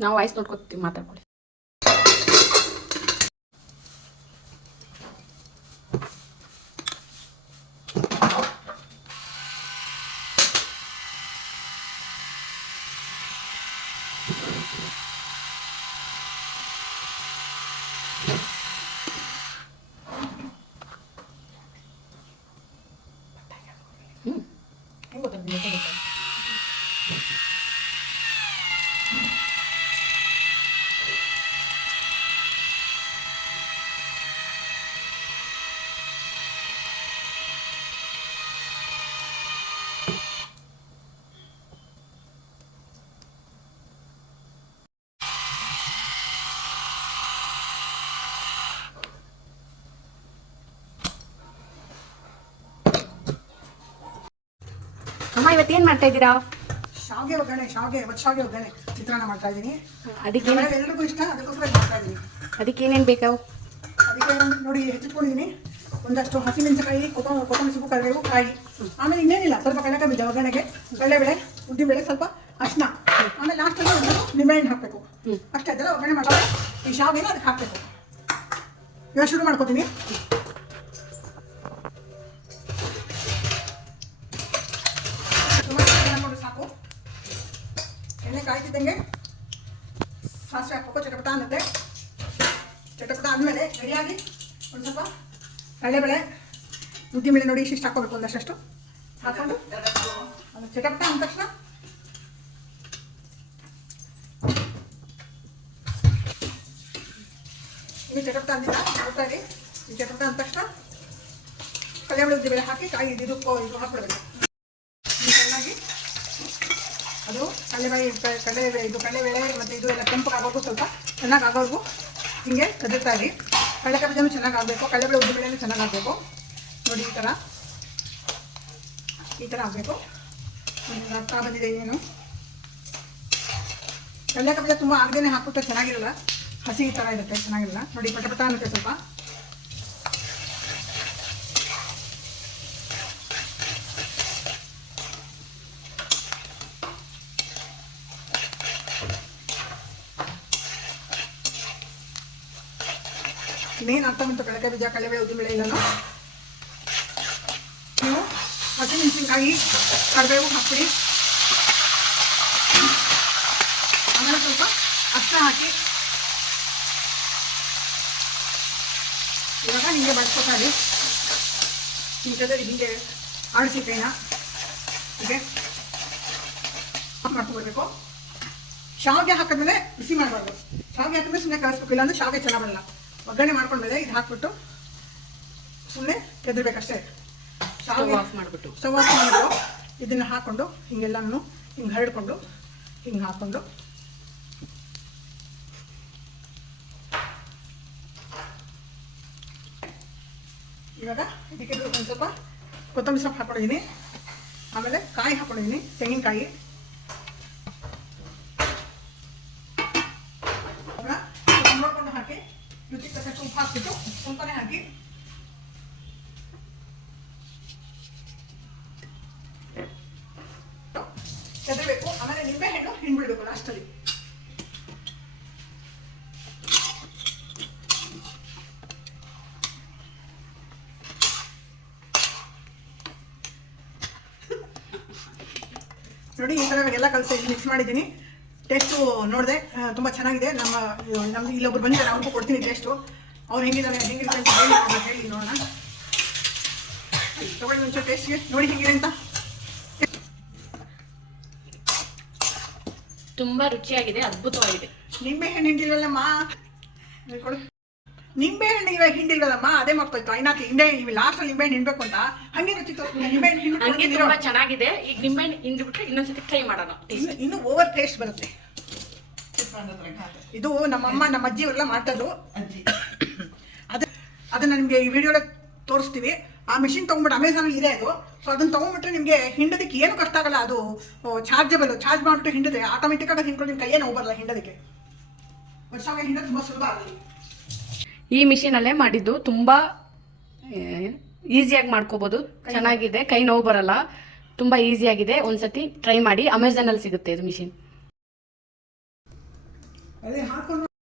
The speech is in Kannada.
ನಾವು ವಾಯ್ಸ್ ನೋಡ್ಕೊತೀವಿ, ಮಾತಾಡ್ಕೊಳ್ಳಿ. ಅಮ್ಮ ಇವತ್ತೇನು ಮಾಡ್ತಾ ಇದ್ದೀರಾ? ಶಾವಿಗೆ ಒಗ್ಗರಣೆ, ಶಾವಿಗೆ ಒಗ್ಗರಣೆ ಚಿತ್ರಾನ್ನ ಮಾಡ್ತಾ ಇದ್ದೀನಿ. ಅದಕ್ಕೆ ಎಲ್ಲರಿಗೂ ಇಷ್ಟ, ಅದಕ್ಕೋಸ್ಕರ ಮಾಡ್ತಾ ಇದ್ದೀನಿ. ಅದಕ್ಕೆ ಏನೇನು ಬೇಕಾವು? ಅದಕ್ಕೆ ನೋಡಿ ಹೆಚ್ಚಿಟ್ಕೊಂಡಿದ್ದೀನಿ. ಒಂದಷ್ಟು ಹಸಿಮೆಣಸಿನಕಾಯಿ, ಕೊತ್ತಂಬರಿ ಸೊಪ್ಪು, ಕರಿಬೇವು, ಕಾಯಿ. ಆಮೇಲೆ ಇನ್ನೇನಿಲ್ಲ, ಸ್ವಲ್ಪ ಕಡಲೆಕಾಯಿ ಒಗ್ಗರಣೆಗೆ ಕಡಲೆಬೇಳೆ, ಉದ್ದಿನಬೇಳೆ, ಸ್ವಲ್ಪ ಅರಿಶಿನ, ಆಮೇಲೆ ಲಾಸ್ಟಲ್ಲಿ ಒಂದು ನಿಂಬೆಹಣ್ಣು ಹಾಕಬೇಕು. ಅಷ್ಟೇ, ಅದೆಲ್ಲ ಒಗ್ಗರಣೆ ಮಾಡ್ತಾರೆ. ಈ ಶಾವಿಗೆನ ಅದಕ್ಕೆ ಹಾಕಬೇಕು. ಇವಾಗ ಶುರು ಮಾಡ್ಕೊತೀನಿ. ಸಾಕು. ಎಣ್ಣೆ ಕಾಯ್ತಿದ್ದಂಗೆ ಸಾಸಿವೆ ಹಾಕ್ಬೇಕು. ಚಟಪಟ ಅನ್ನತ್ತೆ. ಚಟಪಟ ಆದಮೇಲೆ ರೆಡಿಯಾಗಿ ಒಂದು ಸ್ವಲ್ಪ ಕಡಲೆಬೇಳೆ, ಉದ್ದಿನಬೇಳೆ ನೋಡಿ ಇಷ್ಟು ಹಾಕೋಬೇಕು. ಒಂದಷ್ಟು ಹಾಕೊಂಡು ಅದು ಚಟಪಟ ಅಂದ ತಕ್ಷಣ ಇದು ಚಟಪಟ ಅಂದಿಲ್ಲ, ನೋಡ್ತಾ ಇರಿ. ಈ ಚಟಪಟ ಅಂದ ತಕ್ಷಣ ಕಡಲೆಬೇಳೆ, ಉದ್ದಿನಬೇಳೆ ಹಾಕಿ ಕಾಯಿ ಇದು ಹಾಕ್ಬಿಡ್ಬೇಕು. ಚೆನ್ನಾಗಿ ಅದು ಕಡಲೆಬೇಳೆ ಮತ್ತು ಇದು ಎಲ್ಲ ಕೆಂಪು ಆಗೋದು, ಸ್ವಲ್ಪ ಚೆನ್ನಾಗಿ ಆಗೋರ್ಗು ಹಿಂಗೆ ಕದಿರ್ತಾ ಇರಿ. ಕಡಲೆಕಾಯಿ ಬೀಜನೂ ಚೆನ್ನಾಗಿ ಆಗಬೇಕು, ಕಡಲೆಬೇಳೆ ಉದ್ದಿನಬೇಳೆನೂ ಚೆನ್ನಾಗಿ ಆಗಬೇಕು. ನೋಡಿ ಈ ಥರ ಆಗಬೇಕು. ಅರ್ಥ ಬಂದಿದೆ ಏನು? ಕಡಲೆಕಾಯಿ ಬೀಜ ತುಂಬ ಆಗದೇನೆ ಹಾಕ್ಬಿಟ್ಟು ಚೆನ್ನಾಗಿರಲ್ಲ, ಹಸಿ ಈ ಥರ ಇರುತ್ತೆ, ಚೆನ್ನಾಗಿರಲ್ಲ. ನೋಡಿ ಪಟಪಟ ಅನ್ನುತ್ತೆ ಸ್ವಲ್ಪ. ಇನ್ನೇನು ಅರ್ಥ ಬಂತು? ಕಡಲೆಕಾಯಿ ಬೀಜ, ಕಡಲೆಬೇಳೆ, ಉದ್ದಿನಬೇಳೆ ಇಲ್ಲನು ನೀವು ಹಸಿಮೆಣಸಿನಕಾಯಿ, ಕರಿಬೇವು ಹಾಕ್ಬಿಡಿ. ಆಮೇಲೆ ಸ್ವಲ್ಪ ಅರಿಶಿನ ಹಾಕಿ ಇವಾಗ ಹಿಂಗೆ ಬಳಸ್ಕೊತಾರೆ. ಹಿಂಗೆ ಹಿಂಗೆ ಆಡಿಸಿ ಕೈನ ಹೀಗೆ ಮಾಡ್ಕೊಬರ್ಬೇಕು. ಶಾವಿಗೆ ಹಾಕಿದ್ಮೇಲೆ ಬಿಸಿ ಮಾಡಬಾರ್ದು. ಶಾವಿಗೆ ಹಾಕಿದ್ಮೇಲೆ ಸುಮ್ಮನೆ ಕಳಿಸ್ಬೇಕು, ಇಲ್ಲಾಂದ್ರೆ ಶಾವಿಗೆ ಚೆನ್ನಾಗಿ ಬರಲ್ಲ. ಒಗ್ಗರಣೆ ಮಾಡ್ಕೊಂಡ್ಮೇಲೆ ಇದು ಹಾಕ್ಬಿಟ್ಟು ಸುಮ್ಮನೆ ಕೆದರ್ಬೇಕಷ್ಟೇ. ಶಾವಿಗೆ ಆಫ್ ಮಾಡಿಬಿಟ್ಟು ಸ್ಟವ್ ಆಫ್ ಮಾಡಿಬಿಟ್ಟು ಇದನ್ನು ಹಾಕ್ಕೊಂಡು ಹಿಂಗೆಲ್ಲನೂ ಹಿಂಗೆ ಹರಡ್ಕೊಂಡು ಹಿಂಗೆ ಹಾಕ್ಕೊಂಡು ಇವಾಗ ಇದಕ್ಕೆ ಒಂದು ಸ್ವಲ್ಪ ಕೊತ್ತಂಬರಿ ಸೊಪ್ಪು ಹಾಕ್ಕೊಂಡಿದ್ದೀನಿ. ಆಮೇಲೆ ಕಾಯಿ ಹಾಕ್ಕೊಂಡಿದ್ದೀನಿ, ತೆಂಗಿನಕಾಯಿ. ನೋಡ್ಕೊಂಡು ಹಾಕಿ, ರುಚಿಗೆ ತಕ್ಕಷ್ಟು ಉಪ್ಪು ಹಾಕ್ಬಿಟ್ಟು ಸ್ವಲ್ಪನೇ ಹಾಕಿ ಚೆದರಬೇಕು. ಆಮೇಲೆ ನಿಂಬೆಹಣ್ಣು ಹಿಂಡ್ಬಿಡ್ಬೇಕು ಲಾಸ್ಟಲ್ಲಿ. ನೋಡಿ ಈ ಥರ ಎಲ್ಲ ಕಲಸಿ ಮಿಕ್ಸ್ ಮಾಡಿದ್ದೀನಿ. ಟೇಸ್ಟು ನೋಡಿದೆ, ತುಂಬ ಚೆನ್ನಾಗಿದೆ. ನಮ್ದು ಇಲ್ಲೊಬ್ರು ಬಂದಿದ್ದಾರೆ, ಅವ್ರಿಗೂ ಕೊಡ್ತೀನಿ ಟೇಸ್ಟು. ಅವ್ರು ಹೆಂಗಿದ್ದಾರೆ ಅಂತ ಹೇಳಿ ನೋಡೋಣ. ತಗೊಳ್ಳಿ ಒಂಚೂರು ಟೇಸ್ಟ್ಗೆ ನೋಡಿ ಹೆಂಗಿದೆ ಅಂತ. ತುಂಬಾ ರುಚಿಯಾಗಿದೆ, ಅದ್ಭುತವಾಗಿದೆ. ನಿಂಬೆಹಣ್ಣು ಹಿಂಡಿಲ್ವಲ್ಲಮ್ಮ, ನಿಂಬೆಹಣ್ಣು ಇವಾಗ ಹಿಂಡಿಲ್ವಲ್ಲಮ್ಮ, ಅದೇ ಮರ್ತೋಯ್ತು. ಐನಾಕಿ ಹಿಂದೆ ಲಾಸ್ಟಲ್ಲಿ ನಿಂಬೆಹಣ್ಣು ಹಿಂಡ್ಬೇಕು ಅಂತ ಹಂಗೆ ರುಚಿ ನಿಂಬೆಹಣ್ಣು ಹಂಗೆ ತುಂಬಾ ಚೆನ್ನಾಗಿದೆ. ಈಗ ನಿಂಬೆಹಣ್ಣು ಹಿಂಡ್ಬಿಟ್ರೆ ಇನ್ನೊಂದ್ಸತಿ ಟ್ರೈ ಮಾಡೋಣ. ಇನ್ನು ಓವರ್ ಟೇಸ್ಟ್ ಬರುತ್ತೆ. ಇದು ನಮ್ಮಮ್ಮ ನಮ್ಮ ಅಜ್ಜಿ ಅವರೆಲ್ಲ ಮಾಡ್ತದ್ದು. ಅದನ್ನ ನಿಮಗೆ ಈ ವಿಡಿಯೋದ ತೋರಿಸ್ತೀವಿ. ಆ ಮಿಷಿನ್ ತೊಗೊಂಡ್ಬಿಟ್ಟು ಅಮೆಝಾನಲ್ಲಿ ಇದೆ ಅದು. ಸೊ ಅದನ್ನು ತೊಗೊಂಡ್ಬಿಟ್ರೆ ನಿಮಗೆ ಹಿಂಡೋದಕ್ಕೆ ಏನು ಕಷ್ಟ ಆಗಲ್ಲ. ಅದು ಚಾರ್ಜ್ ಮಾಡಿಬಿಟ್ಟು ಹಿಂಡಿದ್ರೆ ಆಟೋಮೆಟಿಕ್ಕಾಗಿ ಹಿಂಡ್ಕೊಂಡು ನಿಮ್ಮ ಕೈಯೇ ನೋವು ಬರಲ್ಲ ಹಿಂಡೋದಕ್ಕೆ. ವರ್ಷಾಗೆ ಹಿಂಡೋದು ತುಂಬ ಸುಲಭ ಆಗಲಿ. ಈ ಮಿಷಿನಲ್ಲೇ ಮಾಡಿದ್ದು, ತುಂಬ ಈಸಿಯಾಗಿ ಮಾಡ್ಕೋಬೋದು. ಚೆನ್ನಾಗಿದೆ, ಕೈ ನೋವು ಬರಲ್ಲ, ತುಂಬ ಈಸಿಯಾಗಿದೆ. ಒಂದ್ಸತಿ ಟ್ರೈ ಮಾಡಿ. ಅಮೆಝಾನಲ್ಲಿ ಸಿಗುತ್ತೆ ಇದು ಮಿಷಿನ್. ಅದೇ ಹಾಕೊಂಡು